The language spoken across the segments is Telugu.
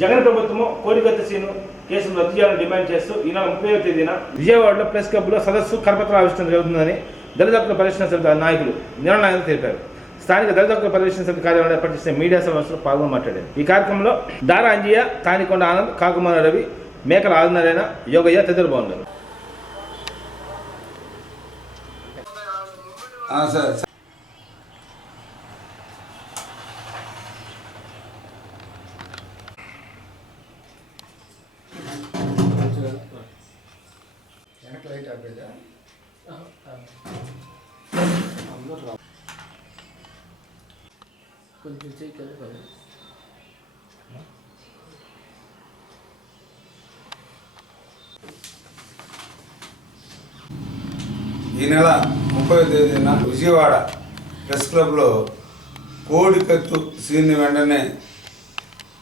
జగన్ ప్రభుత్వము కోడికత్తి సీను కేసును రద్దు చేయాలని డిమాండ్ చేస్తూ ఈ నెల 30వ తేదీన విజయవాడలో ప్రెస్ క్లబ్లో సదస్సు కరపత్ర ఆవిష్కరణ జరుగుతుందని దళిత హక్కుల పరిరక్షణ సమితి నాయకులు నిర్ణయాన్ని తెలిపారు. స్థానిక దళిత హక్కుల పరిరక్షణ సమితి కార్యాలయంలో ఏర్పాటు చేసిన మీడియా సమావేశంలో పాల్గొని మాట్లాడారు. ఈ కార్యక్రమంలో దారా అంజియ, తానికొండ ఆనంద్, కాకుమార రవి, మేకల ఆదినారాయణ, యోగయ్య తదితరులు బాగున్నారు. కొంచెం చేయగలరు. ఈ నెల 30వ తేదీన విజయవాడ ప్రెస్ క్లబ్లో కోడికత్తు సీన్ని వెంటనే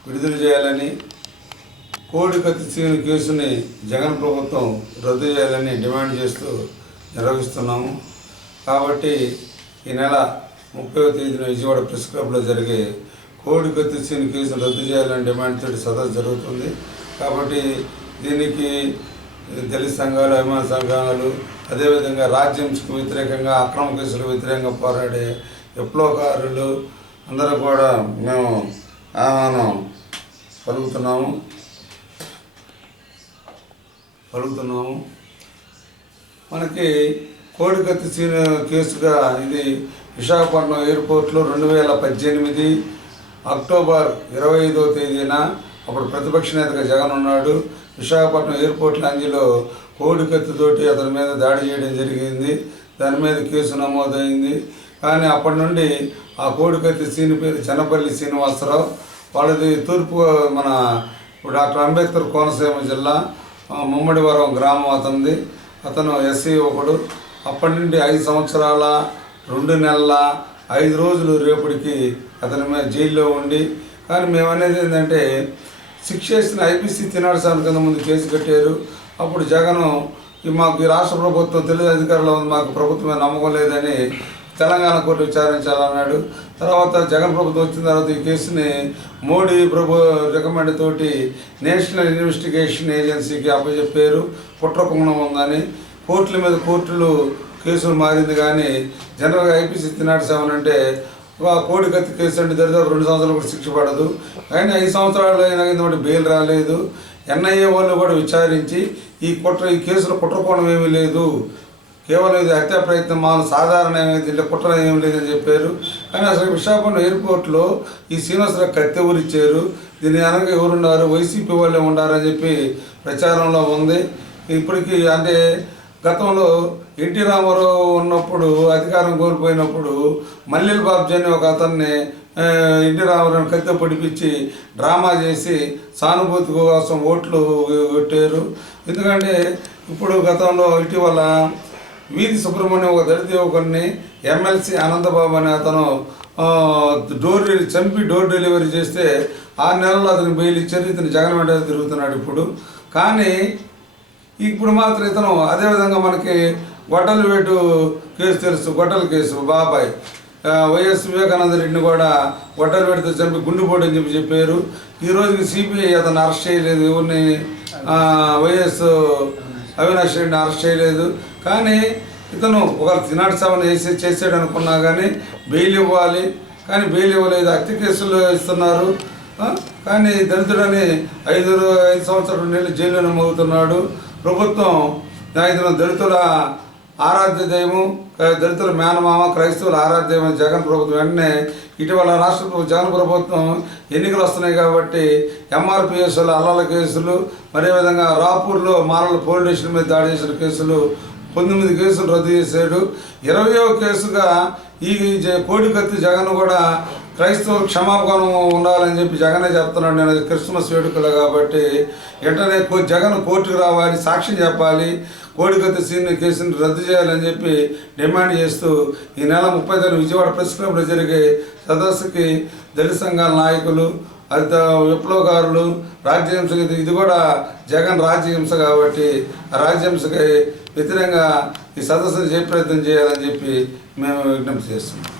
విడుదల చేయాలని, కోడికత్తు సీన్ కేసుని జగన్ ప్రభుత్వం రద్దు చేయాలని డిమాండ్ చేస్తూ నిర్వహిస్తున్నాము. కాబట్టి ఈ నెల 30వ తేదీన విజయవాడ ప్రెస్ క్లబ్లో జరిగే కోడికత్తు సీన్ కేసును రద్దు చేయాలని డిమాండ్ తోటి సదస్సు జరుగుతుంది. కాబట్టి దీనికి దళిత సంఘాలు, అభిమాన సంఘాలు, అదేవిధంగా రాజ్యాంశకు వ్యతిరేకంగా, అక్రమ కేసులకు వ్యతిరేకంగా పోరాడే విప్లవకారులు అందరూ కూడా మేము ఆహ్వానం పలుకుతున్నాము. మనకి కోడికత్తి సీన్ కేసుగా ఇది విశాఖపట్నం ఎయిర్పోర్ట్లో 2018 అక్టోబర్ 25వ తేదీన అప్పుడు ప్రతిపక్ష నేతగా జగన్ ఉన్నాడు. విశాఖపట్నం ఎయిర్పోర్ట్ లాంజీలో కోడికత్తితోటి అతని మీద దాడి చేయడం జరిగింది. దాని మీద కేసు నమోదైంది. కానీ అప్పటి నుండి ఆ కోడికత్తి సీన్ పేరు చెన్నపల్లి శ్రీనివాసరావు. వాళ్ళది తూర్పు మన డాక్టర్ అంబేద్కర్ కోనసీమ జిల్లా ముమ్మడివరం గ్రామం అతనిది. అతను ఎస్సీ ఒకడు. అప్పటి నుండి 5 సంవత్సరాల 2 నెలల 5 రోజులు రేపటికి అతని మీద జైల్లో ఉండి, కానీ మేము అనేది ఏంటంటే శిక్ష చేసిన ఐపీసీ తినాడు సార్ కింద ముందు కేసు కట్టారు. అప్పుడు జగన్ మాకు ఈ రాష్ట్ర ప్రభుత్వం తెలుగు అధికారులు ఉంది, మాకు ప్రభుత్వం మీద నమ్మకం లేదని తెలంగాణ కోర్టు విచారించాలన్నాడు. తర్వాత జగన్ ప్రభుత్వం వచ్చిన తర్వాత ఈ కేసుని మోడీ రికమెండ్ తోటి నేషనల్ ఇన్వెస్టిగేషన్ ఏజెన్సీకి అప్పచెప్పారు. కుట్రకోణం ఉందని కోర్టుల మీద కోర్టులు కేసులు మారింది. కానీ జనరల్గా ఐపీసీ తినాడు 7 అంటే కోడికత్తి కేసు అంటే దరిదాపు 2 సంవత్సరాలు కూడా శిక్ష పడదు. కానీ 5 సంవత్సరాలు అయిన బెయిల్ రాలేదు. ఎన్ఐఏ వాళ్ళు కూడా విచారించి ఈ కేసులో కుట్రకోణం ఏమీ లేదు, కేవలం ఇది హత్యా ప్రయత్నం, మామూలు సాధారణ దీంట్లో కుట్ర ఏమి లేదని చెప్పారు. కానీ అసలు విశాఖపట్నం ఎయిర్పోర్ట్లో ఈ శ్రీనివాసరావు కత్తి ఊరిచ్చారు. దీని వెనక ఎవరున్నారు, వైసీపీ వాళ్ళే ఉండారని చెప్పి ప్రచారంలో ఉంది. ఇప్పటికీ అంటే గతంలో ఎన్టీ రామారావు ఉన్నప్పుడు అధికారం కోల్పోయినప్పుడు మల్లెల బాబ్జీ అని ఒక అతన్ని ఎన్టీ రామారావుని కత్తి పొడిపించి డ్రామా చేసి సానుభూతి కోసం ఓట్లు కొట్టారు. ఎందుకంటే ఇప్పుడు గతంలో ఇటీవల వీధి సుబ్రహ్మణ్యం ఒక దళిత యువకుడిని ఎమ్మెల్సీ అనంతబాబు అనే అతను చంపి డోర్ డెలివరీ చేస్తే 6 నెలల్లో అతను బెయిల్ ఇచ్చారు. ఇతను జగన్ వెంట తిరుగుతున్నాడు ఇప్పుడు. కానీ ఇప్పుడు మాత్రం ఇతను అదేవిధంగా మనకి గొడ్డలవేటు కేసు తెలుసు, గొడ్డల కేసు బాబాయ్ వైఎస్ వివేకానంద రెడ్డిని కూడా గొడ్డలవేటుతో చంపి గుండెపోటు అని చెప్పారు. ఈ రోజుకి సిబిఐ అతను అరెస్ట్ చేయలేదు, ఎవరిని వైఎస్ అవినాష్ రెడ్డిని అరెస్ట్ చేయలేదు. కానీ ఇతను ఒక తినాడు 7 చేసాడు అనుకున్నా కానీ బెయిల్ ఇవ్వాలి, కానీ బెయిల్ ఇవ్వలేదు. హత్య కేసులు ఇస్తున్నారు. కానీ దళితుడని 5 సంవత్సరాలు 2 నెలలు జైల్లోనే మోగుతున్నాడు. ప్రభుత్వం ఇతను దళితుల ఆరాధ్య దైవం, దళితుల మేనమామ, క్రైస్తవుల ఆరాధ్య దైవం జగన్ ప్రభుత్వం వెంటనే ఇటీవల రాష్ట్ర జగన్ ప్రభుత్వం ఎన్నికలు వస్తున్నాయి కాబట్టి ఎంఆర్పిఎస్ల అల్లల కేసులు, మరేవిధంగా రాపూర్లో మాలల పోలీస్ స్టేషన్ మీద దాడి చేసిన కేసులు 19 కేసులు రద్దు చేశాడు. 20వ కేసుగా ఈ కోడికత్తి జగన్ కూడా క్రైస్తవులు క్షమాపణ ఉండాలని చెప్పి జగనే చెప్తున్నాడు. నేను క్రిస్మస్ వేడుకలు కాబట్టి వెంటనే జగన్ కోర్టుకు రావాలి, సాక్ష్యం చెప్పాలి, కోడికత్తి సీన్ కేసుని రద్దు చేయాలని చెప్పి డిమాండ్ చేస్తూ ఈ నెల 30వ విజయవాడ ప్రెస్ క్లబ్లో జరిగే సదస్సుకి దళిత సంఘాల నాయకులు, విప్లవకారులు, రాజ్యహింస, ఇది కూడా జగన్ రాజ్యహింస కాబట్టి ఆ రాజ్యహింసకి వ్యతిరేకంగా ఈ సదస్సును జయప్రయత్నం చేయాలని చెప్పి మేము విజ్ఞప్తి చేస్తున్నాం.